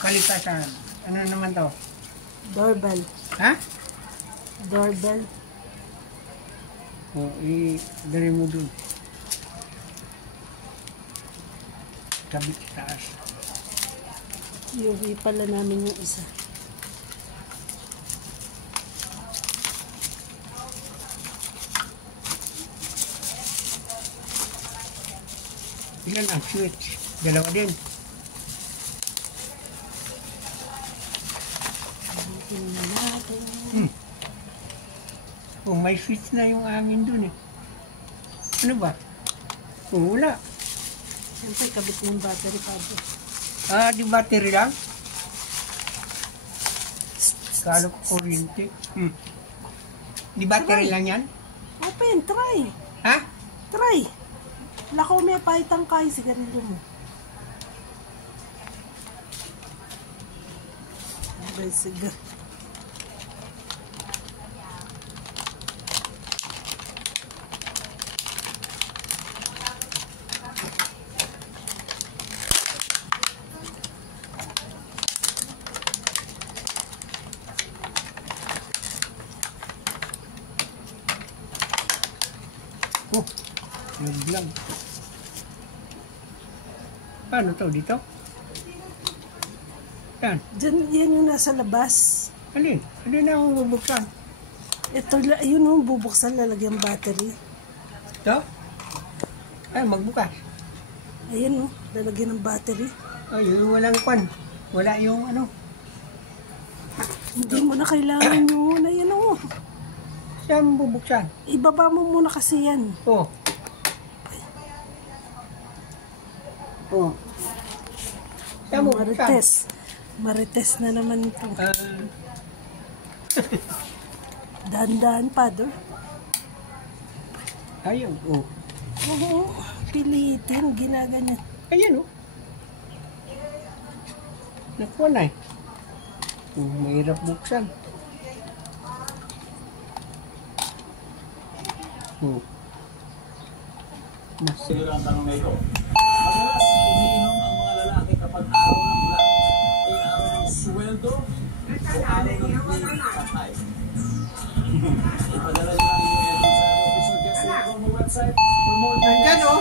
kalikasan. Ano naman to? Doorbell. Ha? Doorbell. O, i-dari mo dun. Kabit taas. UV pala namin yung isa. Ilan ang switch? Dalawa din. Tingnan natin. Kung may switch na yung amin dun eh. Ano ba? Kung wala. Siyempre, kabit mo yung battery pa ito. Di battery lang? Kala ko kuryente. Di battery lang yan? Open, try. Ha? Try. Lakaw may paitang kayo, sigarilyo mo. Okay, sige. Oh, naglang. Paano to? Dito? Yan. Diyan, yan yung nasa labas. Alin? Alin na akong bubuksan? Ito, yun yung bubuksan, lalagyan battery. Ito? Ay, magbukas. Ayan o, lalagyan ng battery. Ay, walang kwan. Wala yung ano. Hindi mo na kailangan yun. Ayan o. Saan bubuksan? Ibaba mo muna kasi yan. Oh. Oh. Saan bubuksan? Marites. Marites na naman ito. Dahan-dahan pa, do. Ayun, oh. Oo, pilitin, ginaganyan. Ayan, oh. Nakuha na eh. Oh, mahirap buksan. Oh. Siguro ang tanong na ito. Madalas umiinom ang mga lalaki kapag araw ng black. Ay araw ng sweldo o araw ng patay. Ipadala nyo ang inyong episode guest link on the website for more details. Nandyan, oh.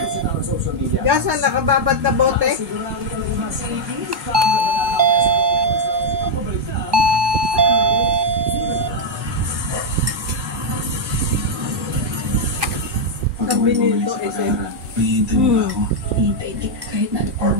Visit our social media. Diyan sa nakababad na bote. Sigurado talaga na sa hindi ka ang nagalalaw sa pabalik na. Sabi nito, SM. Hihintay mo ba ako? Hihintay din kahit na ano pa